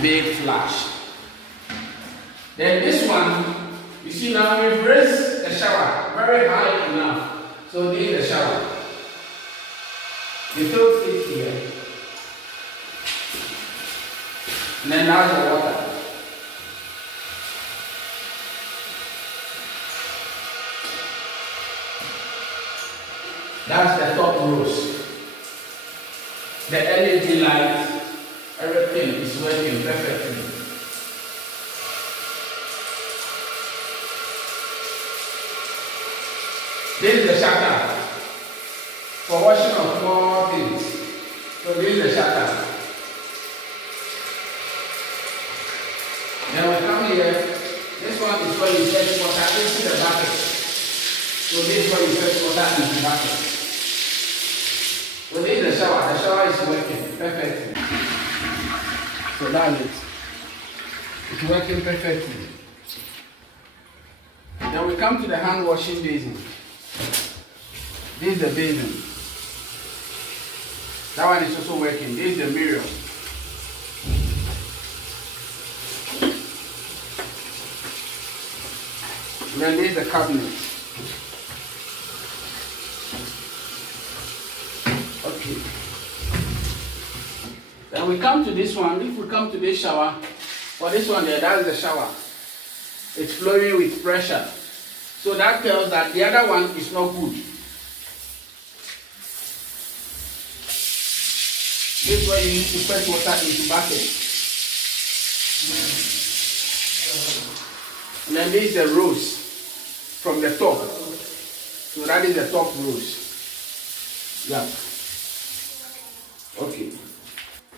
big flash. Then this one, you see now we've raised the shower very high enough. So this is the shower. You tilt it here. And then that's the water. That's the top rows. The LED light, everything is working perfectly. This is the shutter for washing of more things. So this is the shutter. Then we come here. This one is where you fetch water into the bucket. So this is where you fetch water into the bucket. So this is the shower. The shower is working perfectly. So that's it. It's working perfectly. Then we come to the hand washing basin. This is the basin. That one is also working. This is the mirror. And then this is the cabinet. Okay. Then we come to this one. If we come to this shower, for this one there, that's the shower. It's flowing with pressure. So that tells that the other one is not good. This is where you need to fetch water into bucket. And then this is the rose from the top. So that is the top rose. Yeah. Okay.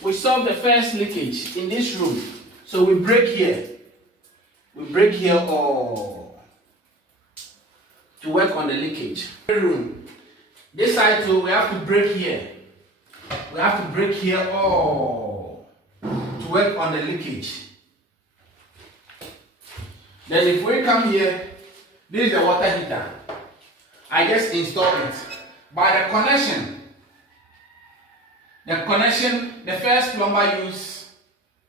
We solve the first leakage in this room. So we break here. We break here all to work on the leakage. Room. This side too, we have to break here. We have to break here all to work on the leakage. Then if we come here, this is the water heater. I just install it. By the connection, the first plumber used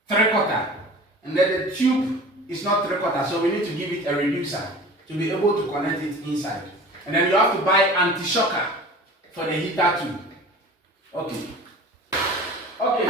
3/4, and then the tube is not 3/4, so we need to give it a reducer to be able to connect it inside. And then you have to buy anti-shocker for the heater too. Okay. Okay,